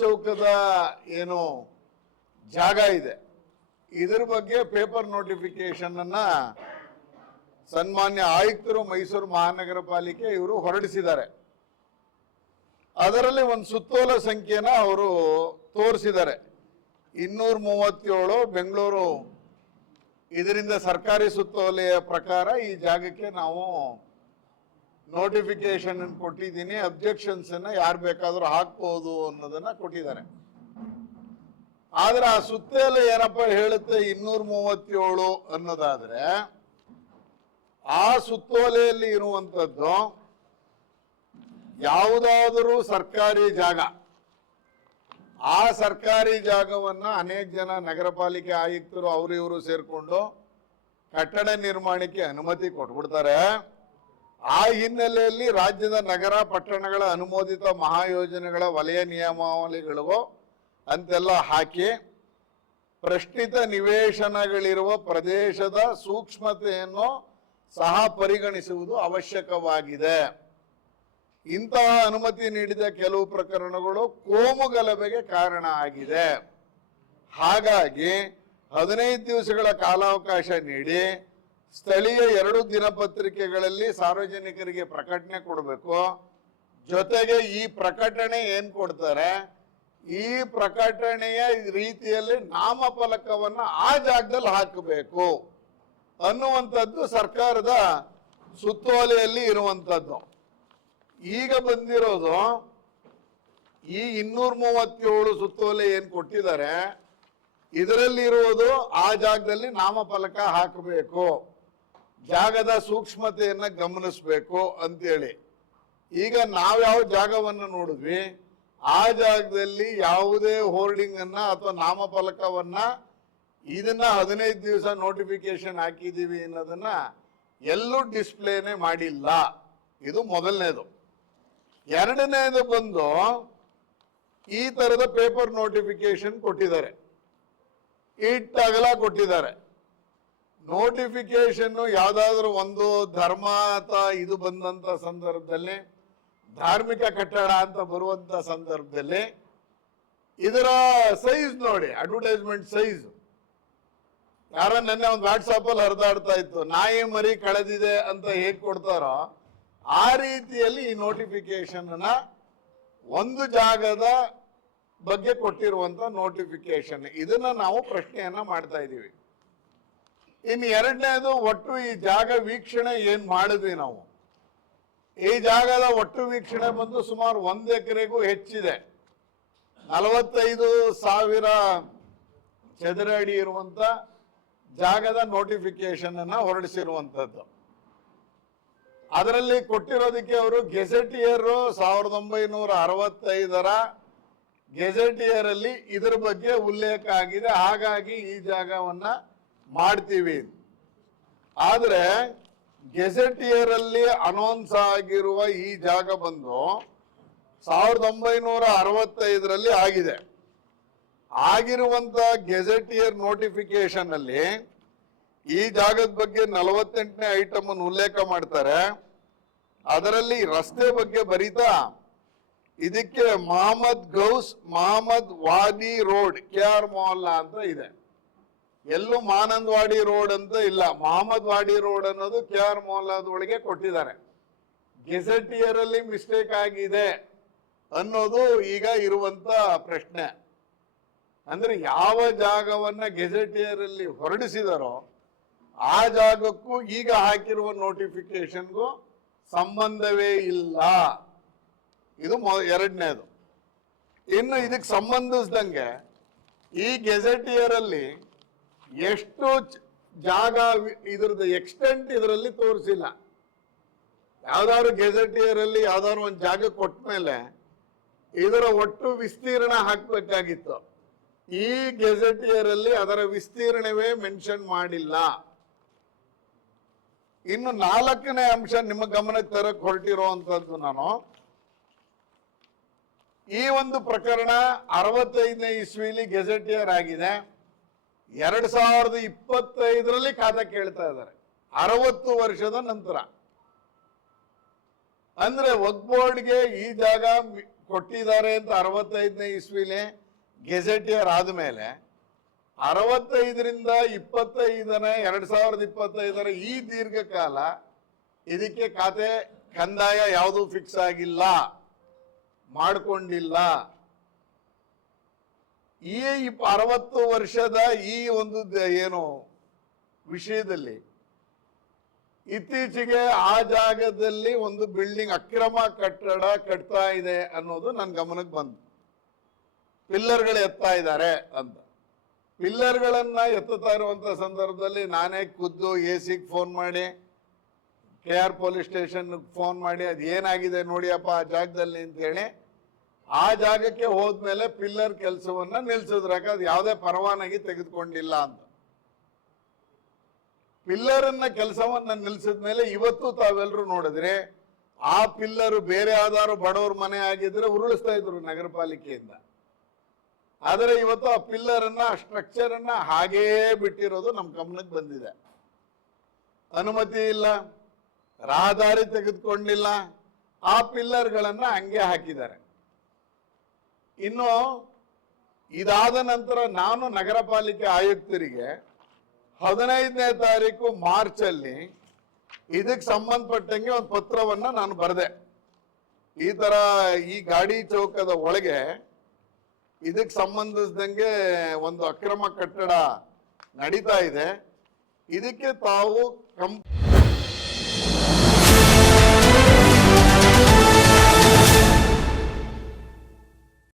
ಚೌಕದ ಏನು ಜಾಗ ಇದೆ. ಇದರ ಬಗ್ಗೆ ಪೇಪರ್ ನೋಟಿಫಿಕೇಶನ್ ಅನ್ನ ಸನ್ಮಾನ್ಯ ಆಯುಕ್ತರು ಮೈಸೂರು ಮಹಾನಗರ ಪಾಲಿಕೆ ಇವರು ಹೊರಡಿಸಿದ್ದಾರೆ. ಅದರಲ್ಲಿ ಒಂದು ಸುತ್ತೋಲ ಸಂಖ್ಯೆನ ಅವರು ತೋರಿಸಿದ್ದಾರೆ. ಇನ್ನೂರ ಮೂವತ್ತೇಳು ಬೆಂಗಳೂರು ಇದರಿಂದ ಸರ್ಕಾರಿ ಸುತ್ತೋಲೆಯ ಪ್ರಕಾರ ಈ ಜಾಗಕ್ಕೆ ನಾವು ನೋಟಿಫಿಕೇಶನ್ ಕೊಟ್ಟಿದ್ದೀನಿ ಅಬ್ಜೆಕ್ಷನ್ಸ್ ಅನ್ನ ಯಾರು ಬೇಕಾದ್ರೂ ಹಾಕ್ಬೋದು ಅನ್ನೋದನ್ನ ಕೊಟ್ಟಿದ್ದಾರೆ. ಆದ್ರೆ ಆ ಸುತ್ತೋಲೆ ಏನಪ್ಪ ಹೇಳುತ್ತೆ, ಇನ್ನೂರ ಮೂವತ್ತೇಳು ಅನ್ನೋದಾದ್ರೆ, ಆ ಸುತ್ತೋಲೆಯಲ್ಲಿ ಇರುವಂತದ್ದು ಯಾವುದಾದರೂ ಸರ್ಕಾರಿ ಜಾಗ. ಆ ಸರ್ಕಾರಿ ಜಾಗವನ್ನ ಅನೇಕ ಜನ ನಗರ ಪಾಲಿಕೆ ಆಯುಕ್ತರು ಅವರು ಇವರು ಸೇರ್ಕೊಂಡು ಕಟ್ಟಡ ನಿರ್ಮಾಣಕ್ಕೆ ಅನುಮತಿ ಕೊಟ್ಬಿಡ್ತಾರೆ. ಆ ಹಿನ್ನೆಲೆಯಲ್ಲಿ ರಾಜ್ಯದ ನಗರ ಪಟ್ಟಣಗಳ ಅನುಮೋದಿತ ಮಹಾಯೋಜನೆಗಳ ವಲಯ ನಿಯಮಾವಳಿಗಳಿಗೂ ಅಂತೆಲ್ಲ ಹಾಕಿ ಪ್ರಶ್ನಿತ ನಿವೇಶನಗಳಿರುವ ಪ್ರದೇಶದ ಸೂಕ್ಷ್ಮತೆಯನ್ನು ಸಹ ಪರಿಗಣಿಸುವುದು ಅವಶ್ಯಕವಾಗಿದೆ. ಇಂತಹ ಅನುಮತಿ ನೀಡಿದ ಕೆಲವು ಪ್ರಕರಣಗಳು ಕೋಮು ಗಲಭೆಗೆ ಕಾರಣ ಆಗಿದೆ. ಹಾಗಾಗಿ ಹದಿನೈದು ದಿವಸಗಳ ಕಾಲಾವಕಾಶ ನೀಡಿ ಸ್ಥಳೀಯ ಎರಡು ದಿನಪತ್ರಿಕೆಗಳಲ್ಲಿ ಸಾರ್ವಜನಿಕರಿಗೆ ಪ್ರಕಟಣೆ ಕೊಡಬೇಕು. ಜೊತೆಗೆ ಈ ಪ್ರಕಟಣೆ ಏನ್ ಕೊಡ್ತಾರೆ? ಈ ಪ್ರಕಟಣೆಯ ರೀತಿಯಲ್ಲಿ ನಾಮಫಲಕವನ್ನು ಆ ಜಾಗದಲ್ಲಿ ಹಾಕಬೇಕು. ಅನ್ನುವಂಥದ್ದು ಸರ್ಕಾರದ ಸುತ್ತೋಲೆಯಲ್ಲಿ ಇರುವಂಥದ್ದು. ಈಗ ಬಂದಿರೋದು, ಈ ಇನ್ನೂರ ಮೂವತ್ತೇಳು ಸುತ್ತೋಲೆ ಏನು ಕೊಟ್ಟಿದ್ದಾರೆ? ಇದರಲ್ಲಿ ಇರುವುದು ಆ ಜಾಗದಲ್ಲಿ ನಾಮಫಲಕ ಹಾಕಬೇಕು. ಜಾಗದ ಸೂಕ್ಷ್ಮತೆಯನ್ನ ಗಮನಿಸಬೇಕು ಅಂತೇಳಿ. ಈಗ ನಾವ್ಯಾವ ಜಾಗವನ್ನು ನೋಡಿದ್ವಿ, ಆ ಜಾಗದಲ್ಲಿ ಯಾವುದೇ ಹೋರ್ಡಿಂಗ್ ಅನ್ನ ಅಥವಾ ನಾಮಫಲಕವನ್ನ ಇದನ್ನ ಹದಿನೈದು ದಿವಸ ನೋಟಿಫಿಕೇಶನ್ ಹಾಕಿದೀವಿ ಅನ್ನೋದನ್ನ ಎಲ್ಲೂ ಡಿಸ್ಪ್ಲೇನೆ ಮಾಡಿಲ್ಲ. ಇದು ಮೊದಲನೇದು. ಎರಡನೇದು ಬಂದು ಈ ತರದ ಪೇಪರ್ ನೋಟಿಫಿಕೇಶನ್ ಕೊಟ್ಟಿದ್ದಾರೆ. ಇಟ್ಟಾಗಲ ಕೊಟ್ಟಿದ್ದಾರೆ. ನೋಟಿಫಿಕೇಶನ್ ಯಾವ್ದಾದ್ರು ಒಂದು ಧರ್ಮ ಅಥವಾ ಇದು ಬಂದಂತ ಸಂದರ್ಭದಲ್ಲಿ, ಧಾರ್ಮಿಕ ಕಟ್ಟಡ ಅಂತ ಬರುವಂತ ಸಂದರ್ಭದಲ್ಲಿ, ಇದರ ಸೈಜ್ ನೋಡಿ ಅಡ್ವರ್ಟೈಸ್ಮೆಂಟ್ ಸೈಜ್ ಯಾರ ನೆನ್ನೆ ಒಂದು ವಾಟ್ಸಾಪ್ ಅಲ್ಲಿ ಹರಿದಾಡ್ತಾ ಇತ್ತು, ನಾಯಿ ಮರಿ ಕಳೆದಿದೆ ಅಂತ ಹೇಗ್ ಕೊಡ್ತಾರೋ, ಆ ರೀತಿಯಲ್ಲಿ ಈ ನೋಟಿಫಿಕೇಶನ್ ಒಂದು ಜಾಗದ ಬಗ್ಗೆ ಕೊಟ್ಟಿರುವಂತ ನೋಟಿಫಿಕೇಶನ್ ಇದನ್ನ ನಾವು ಪ್ರಶ್ನೆಯನ್ನ ಮಾಡ್ತಾ ಇದ್ದೀವಿ. ಇನ್ನು ಎರಡನೇದು ಒಟ್ಟು ಈ ಜಾಗ ವೀಕ್ಷಣೆ ಏನ್ ಮಾಡಿದ್ವಿ ನಾವು? ಈ ಜಾಗದ ಒಟ್ಟು ವೀಕ್ಷಣೆ ಬಂದು ಸುಮಾರು ಒಂದ್ ಎಕರೆಗೂ ಹೆಚ್ಚಿದೆ. ನಲವತ್ತೈದು ಸಾವಿರ ಚದರ ಅಡಿ ಇರುವಂತ ಜಾಗದ ನೋಟಿಫಿಕೇಶನ್ ಅನ್ನ ಹೊರಡಿಸಿರುವಂತದ್ದು. ಅದರಲ್ಲಿ ಕೊಟ್ಟಿರೋದಕ್ಕೆ ಅವರು ಗೆಜೆಟಿಯರ್ ಸಾವಿರದ ಒಂಬೈನೂರ ಅರವತ್ತೈದರ ಗೆಜೆಟಿಯರ್ ಅಲ್ಲಿ ಇದ್ರ ಬಗ್ಗೆ ಉಲ್ಲೇಖ ಆಗಿದೆ. ಹಾಗಾಗಿ ಈ ಜಾಗವನ್ನ ಮಾಡ್ತೀವಿ. ಆದರೆ ಗೆಜೆಟಿಯರಲ್ಲಿ ಅನೌನ್ಸ್ ಆಗಿರುವ ಈ ಜಾಗ ಬಂದು ಸಾವಿರದ ಒಂಬೈನೂರ ಅರವತ್ತೈದರಲ್ಲಿ ಆಗಿದೆ. ಆಗಿರುವಂತ ಗೆಜೆಟಿಯರ್ ನೋಟಿಫಿಕೇಶನ್ ಅಲ್ಲಿ ಈ ಜಾಗದ ಬಗ್ಗೆ ನಲವತ್ತೆಂಟನೇ ಐಟಮ್ ಅನ್ನು ಉಲ್ಲೇಖ ಮಾಡ್ತಾರೆ. ಅದರಲ್ಲಿ ರಸ್ತೆ ಬಗ್ಗೆ ಬರೀತಾ ಇದಕ್ಕೆ ಮಹಮ್ಮದ್ ಗೌಸ್ ಮಹಮ್ಮದ್ ವಾದಿ ರೋಡ್ ಕೆ ಆರ್ ಮೊಹಲ್ಲಾ ಅಂತ ಇದೆ. ಎಲ್ಲೂ ಮಾನಂದವಾಡಿ ರೋಡ್ ಅಂತ ಇಲ್ಲ. ಮಹಮ್ಮದ್ ವಾಡಿ ರೋಡ್ ಅನ್ನೋದು ಕೆ ಆರ್ ಮೊಹಲ್ಲಾದ ಒಳಗೆ ಕೊಟ್ಟಿದ್ದಾರೆ. ಗೆಜೆಟಿಯರ್ ಅಲ್ಲಿ ಮಿಸ್ಟೇಕ್ ಆಗಿದೆ ಅನ್ನೋದು ಈಗ ಇರುವಂತ ಪ್ರಶ್ನೆ. ಅಂದ್ರೆ ಯಾವ ಜಾಗವನ್ನ ಗೆಜೆಟಿಯರ್ ಅಲ್ಲಿ ಹೊರಡಿಸಿದಾರೋ ಆ ಜಾಗಕ್ಕೂ ಈಗ ಹಾಕಿರುವ ನೋಟಿಫಿಕೇಶನ್ಗೂ ಸಂಬಂಧವೇ ಇಲ್ಲ. ಇದು ಎರಡನೇದು. ಇನ್ನು ಇದಕ್ಕೆ ಸಂಬಂಧಿಸಿದಂಗೆ ಈ ಗೆಜೆಟಿಯರ್ ಅಲ್ಲಿ ಎಷ್ಟು ಜಾಗ ಇದ್ರದ್ದು ಎಕ್ಸ್ಟೆಂಟ್ ಇದರಲ್ಲಿ ತೋರಿಸಿಲ್ಲ. ಯಾವ್ದಾದ್ರು ಗೆಜೆಟಿಯರ್ ಅಲ್ಲಿ ಯಾವ್ದಾದ್ರು ಒಂದು ಜಾಗ ಕೊಟ್ಟ ಮೇಲೆ ಇದರ ಒಟ್ಟು ವಿಸ್ತೀರ್ಣ ಹಾಕಬೇಕಾಗಿತ್ತು. ಈ ಗೆಜೆಟಿಯರ್ ಅಲ್ಲಿ ಅದರ ವಿಸ್ತೀರ್ಣವೇ ಮೆನ್ಷನ್ ಮಾಡಿಲ್ಲ. ಇನ್ನು ನಾಲ್ಕನೇ ಅಂಶ ನಿಮ್ಮ ಗಮನಕ್ಕೆ ತರಕ್ ಹೊರಟಿರುವಂತದ್ದು ನಾನು. ಈ ಒಂದು ಪ್ರಕರಣ ಅರವತ್ತೈದನೇ ಇಸ್ವಿಲಿ ಗೆಜೆಟಿಯರ್ ಆಗಿದೆ. ಎರಡ್ ಸಾವಿರದ ಇಪ್ಪತ್ತೈದರಲ್ಲಿ ಖಾತಾ ಕೇಳ್ತಾ ಇದ್ದಾರೆ. ಅರವತ್ತು ವರ್ಷದ ನಂತರ. ಅಂದ್ರೆ ವಕ್ ಬೋರ್ಡ್ಗೆ ಈ ಜಾಗ ಕೊಟ್ಟಿದ್ದಾರೆ ಅಂತ ಅರವತ್ತೈದನೇ ಇಸ್ವಿಲಿ ಗೆಜೆಟಿಯರ್ ಆದಮೇಲೆ ಅರವತ್ತೈದರಿಂದ ಇಪ್ಪತ್ತೈದನೇ, ಎರಡ್ ಸಾವಿರದ ಇಪ್ಪತ್ತೈದರ ಈ ದೀರ್ಘಕಾಲ ಇದಕ್ಕೆ ಖಾತೆ ಕಂದಾಯ ಯಾವುದು ಫಿಕ್ಸ್ ಆಗಿಲ್ಲ. ಮಾಡಿಕೊಂಡಿಲ್ಲ. ಈ ಅರವತ್ತು ವರ್ಷದ ಈ ಒಂದು ಏನು ವಿಷಯದಲ್ಲಿ ಇತ್ತೀಚೆಗೆ ಆ ಜಾಗದಲ್ಲಿ ಒಂದು ಬಿಲ್ಡಿಂಗ್ ಅಕ್ರಮ ಕಟ್ಟಡ ಕಟ್ತಾ ಇದೆ ಅನ್ನೋದು ನನ್ನ ಗಮನಕ್ಕೆ ಬಂತು. ಪಿಲ್ಲರ್ಗಳು ಎತ್ತಾ ಇದ್ದಾರೆ ಅಂತ. ಪಿಲ್ಲರ್ಗಳನ್ನ ಎತ್ತುತ್ತಾ ಇರುವಂತ ಸಂದರ್ಭದಲ್ಲಿ ನಾನೇ ಖುದ್ದು ಎ ಸಿಗೆ ಫೋನ್ ಮಾಡಿ, K R police station phone ಮಾಡಿ, ಅದು ಏನಾಗಿದೆ ನೋಡಿಯಪ್ಪ ಆ ಜಾಗದಲ್ಲಿ ಅಂತೇಳಿ ಆ ಜಾಗಕ್ಕೆ ಹೋದ್ಮೇಲೆ ಪಿಲ್ಲರ್ ಕೆಲಸವನ್ನ ನಿಲ್ಸಿದ್ರಾಗ ಅದು ಯಾವುದೇ ಪರವಾನಗಿ ತೆಗೆದುಕೊಂಡಿಲ್ಲ ಅಂತ. ಪಿಲ್ಲರ್ ಅನ್ನ ಕೆಲಸವನ್ನ ನಿಲ್ಸಿದ ಮೇಲೆ ಇವತ್ತು ತಾವೆಲ್ಲರೂ ನೋಡಿದ್ರೆ ಆ ಪಿಲ್ಲರ್ ಬೇರೆ ಯಾವ್ದಾದ್ರು ಬಡವ್ರ ಮನೆ ಆಗಿದ್ರೆ ಉರುಳಿಸ್ತಾ ಇದ್ರು ನಗರ ಪಾಲಿಕೆಯಿಂದ ಆದರೆ ಇವತ್ತು ಆ ಪಿಲ್ಲರ್ ಅನ್ನ ಆ ಸ್ಟ್ರಕ್ಚರ್ ಅನ್ನ ಹಾಗೇ ಬಿಟ್ಟಿರೋದು ನಮ್ಮ ಗಮನಕ್ಕೆ ಬಂದಿದೆ. ಅನುಮತಿ ಇಲ್ಲ, ರಹದಾರಿ ತೆಗೆದುಕೊಂಡಿಲ್ಲ, ಆ ಪಿಲ್ಲರ್ಗಳನ್ನ ಹಂಗೆ ಹಾಕಿದ್ದಾರೆ. ಇನ್ನು ಇದಾದ ನಂತರ ನಾನು ನಗರ ಪಾಲಿಕೆ ಆಯುಕ್ತರಿಗೆ ಹದಿನೈದನೇ ತಾರೀಕು ಮಾರ್ಚ್ ಅಲ್ಲಿ ಇದಕ್ಕೆ ಸಂಬಂಧಪಟ್ಟಂಗೆ ಒಂದು ಪತ್ರವನ್ನ ನಾನು ಬರೆದೆ. ಈ ತರ ಈ ಗಾಡಿ ಚೌಕದ ಒಳಗೆ ಇದಕ್ಕೆ ಸಂಬಂಧಿಸಿದಂಗೆ ಒಂದು ಅಕ್ರಮ ಕಟ್ಟಡ ನಡೀತಾ ಇದೆ. ಇದಕ್ಕೆ ತಾವು ಕಂ